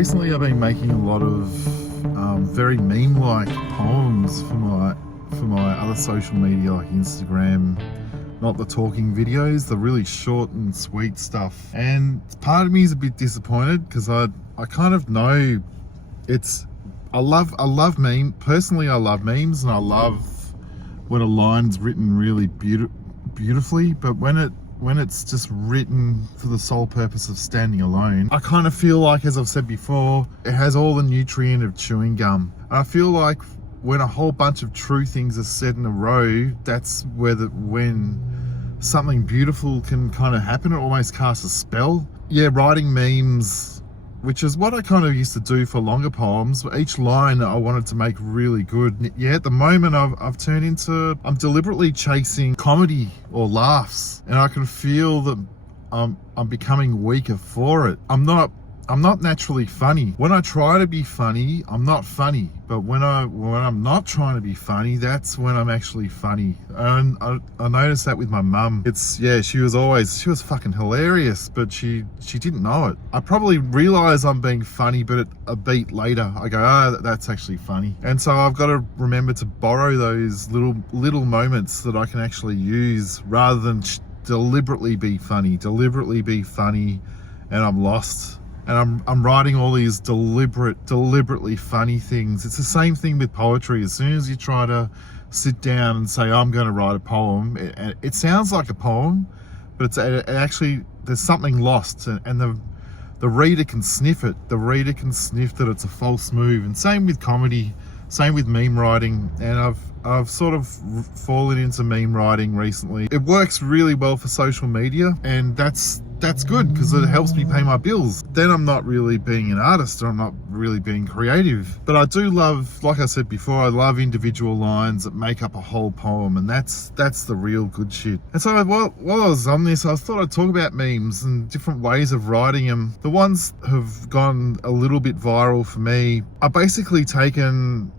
recently I've been making a lot of very meme-like poems for my other social media like Instagram. Not the talking videos, the really short and sweet stuff. And part of me is a bit disappointed because I kind of know I love meme. Personally, I love memes and I love when a line's written really beautifully, but when it's just written for the sole purpose of standing alone, I kind of feel like, as I've said before, it has all the nutrient of chewing gum. And I feel like when a whole bunch of true things are said in a row, that's when something beautiful can kind of happen. It almost casts a spell. Yeah, writing memes, which is what I kind of used to do for longer poems. Each line I wanted to make really good. Yeah, at the moment I've turned into, I'm deliberately chasing comedy or laughs, and I can feel that I'm becoming weaker for it. I'm not naturally funny. When I try to be funny, I'm not funny. But when I'm not trying to be funny, that's when I'm actually funny. And I noticed that with my mum. She was fucking hilarious, but she didn't know it. I probably realize I'm being funny, but a beat later, I go, that's actually funny. And so I've got to remember to borrow those little moments that I can actually use rather than deliberately be funny, and I'm lost. And I'm writing all these deliberately funny things. It's the same thing with poetry. As soon as you try to sit down and say, I'm going to write a poem, it sounds like a poem, but it actually, there's something lost, and the reader can sniff it. The reader can sniff that it's a false move. And same with comedy, same with meme writing. And I've sort of fallen into meme writing recently. It works really well for social media, and that's good because it helps me pay my bills. Then I'm not really being an artist, or I'm not really being creative. But I do love, like I said before, I love individual lines that make up a whole poem, and that's the real good shit. And so while I was on this, I thought I'd talk about memes and different ways of writing them. The ones have gone a little bit viral for me. I've basically taken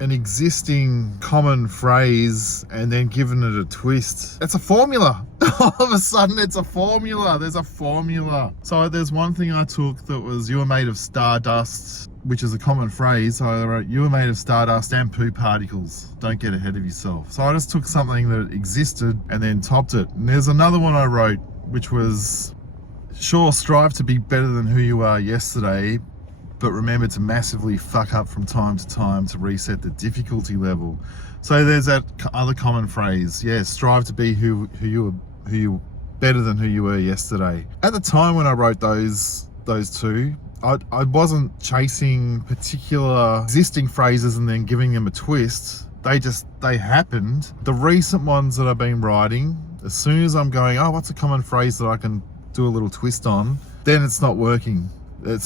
an existing common phrase and then given it a twist. It's a formula. All of a sudden it's a formula. There's a formula. So there's one thing I took that was, you were made of stardust, which is a common phrase. So I wrote, you were made of stardust and poo particles. Don't get ahead of yourself. So I just took something that existed and then topped it. And there's another one I wrote, which was, sure, strive to be better than who you are yesterday, but remember to massively fuck up from time to time to reset the difficulty level. So there's that other common phrase. Yeah, strive to be who you better than who you were yesterday. At the time when I wrote those two, I wasn't chasing particular existing phrases and then giving them a twist. They happened. The recent ones that I've been writing, as soon as I'm going, oh, what's a common phrase that I can do a little twist on, then it's not working.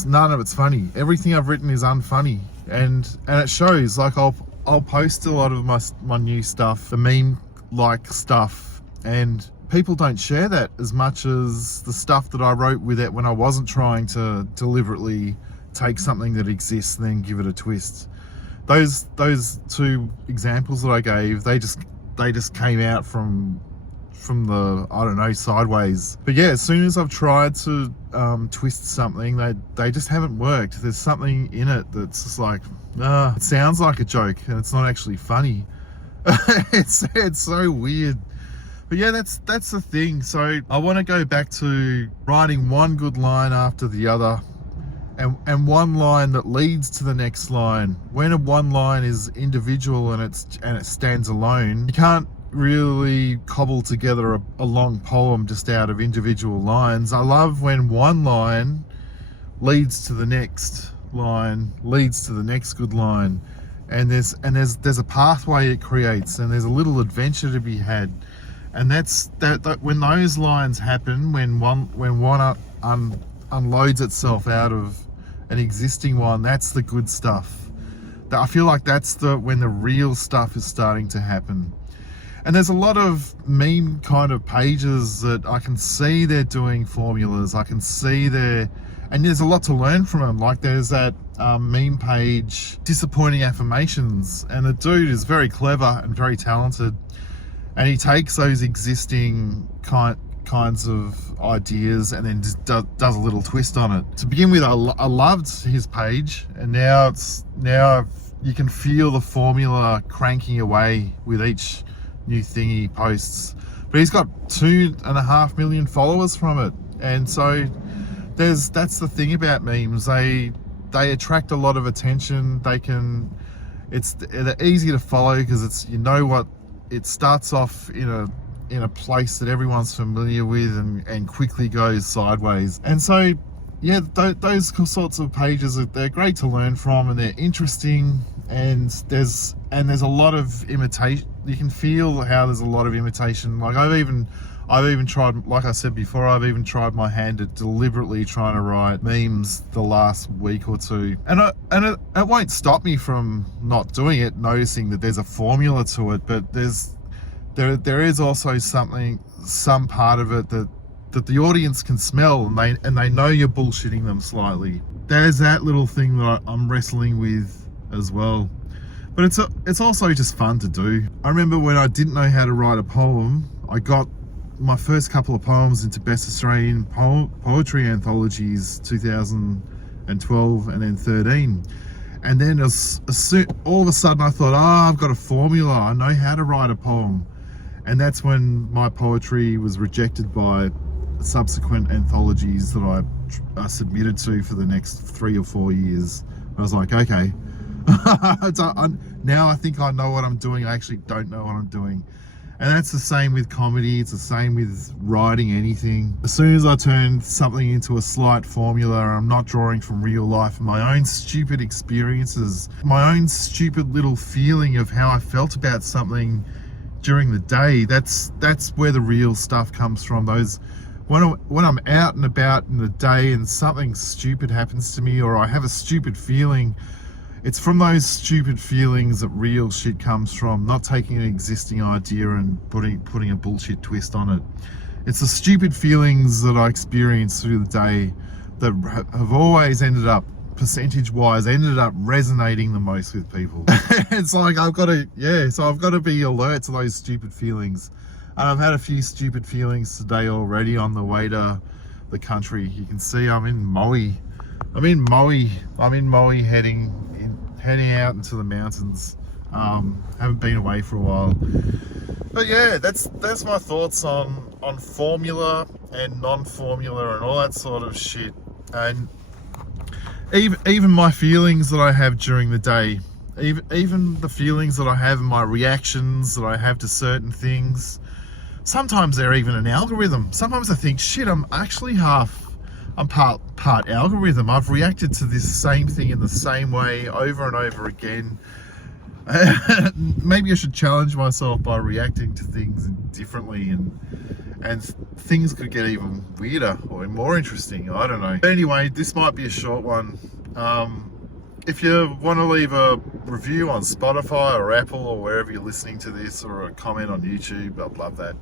None of it's funny. Everything I've written is unfunny, and it shows. Like I'll post a lot of my new stuff, the meme like stuff, and people don't share that as much as the stuff that I wrote with it when I wasn't trying to deliberately take something that exists and then give it a twist. Those two examples that I gave, they just came out from the, I don't know, sideways. But yeah, as soon as I've tried to twist something, they just haven't worked. There's something in it that's just like, it sounds like a joke and it's not actually funny. it's so weird. But yeah, that's the thing. So I want to go back to writing one good line after the other, and one line that leads to the next line. When one line is individual and it stands alone, you can't really cobble together a long poem just out of individual lines. I love when one line leads to the next line, leads to the next good line, and there's a pathway it creates, and there's a little adventure to be had. And that's that when those lines happen, when one unloads itself out of an existing one, that's the good stuff. I feel like that's when the real stuff is starting to happen. And there's a lot of meme kind of pages that I can see they're doing formulas. I can see and there's a lot to learn from them. Like there's that meme page, Disappointing Affirmations, and the dude is very clever and very talented. And he takes those existing kind kinds of ideas and then just does a little twist on it. To begin with, I loved his page, and now you can feel the formula cranking away with each new thing he posts. But he's got 2.5 million followers from it, and so that's the thing about memes. They attract a lot of attention. They're easy to follow because it's, you know what, it starts off in a place that everyone's familiar with and quickly goes sideways. And so yeah, those sorts of pages, they're great to learn from, and they're interesting, and there's a lot of imitation. You can feel how there's a lot of imitation. Like I've even tried, like I said before, I've even tried my hand at deliberately trying to write memes the last week or two, and it won't stop me from not doing it, noticing that there's a formula to it. But there is also some part of it that the audience can smell, and they know you're bullshitting them slightly. There's that little thing that I'm wrestling with as well. But it's also just fun to do. I remember when I didn't know how to write a poem, I got my first couple of poems into Best Australian Poetry Anthologies 2012 and then 13. And then all of a sudden I thought, I've got a formula, I know how to write a poem. And that's when my poetry was rejected by subsequent anthologies that I submitted to for the next 3 or 4 years. I was like, okay, now I think I know what I'm doing. I actually don't know what I'm doing. And that's the same with comedy. It's the same with writing anything. As soon as I turn something into a slight formula, I'm not drawing from real life and my own stupid experiences, my own stupid little feeling of how I felt about something during the day. That's where the real stuff comes from. When I'm out and about in the day and something stupid happens to me, or I have a stupid feeling, it's from those stupid feelings that real shit comes from, not taking an existing idea and putting a bullshit twist on it. It's the stupid feelings that I experience through the day that have always ended up, percentage-wise, resonating the most with people. It's like I've got to be alert to those stupid feelings. And I've had a few stupid feelings today already on the way to the country. You can see I'm in Maui. Heading out into the mountains. Haven't been away for a while. But yeah, that's my thoughts on formula and non-formula and all that sort of shit. And even my feelings that I have during the day, even the feelings that I have and my reactions that I have to certain things, sometimes they're even an algorithm. Sometimes I think, shit, I'm part algorithm. I've reacted to this same thing in the same way over and over again. Maybe I should challenge myself by reacting to things differently, and things could get even weirder or more interesting. I don't know. But anyway, this might be a short one. If you want to leave a review on Spotify or Apple or wherever you're listening to this, or a comment on YouTube, I'd love that.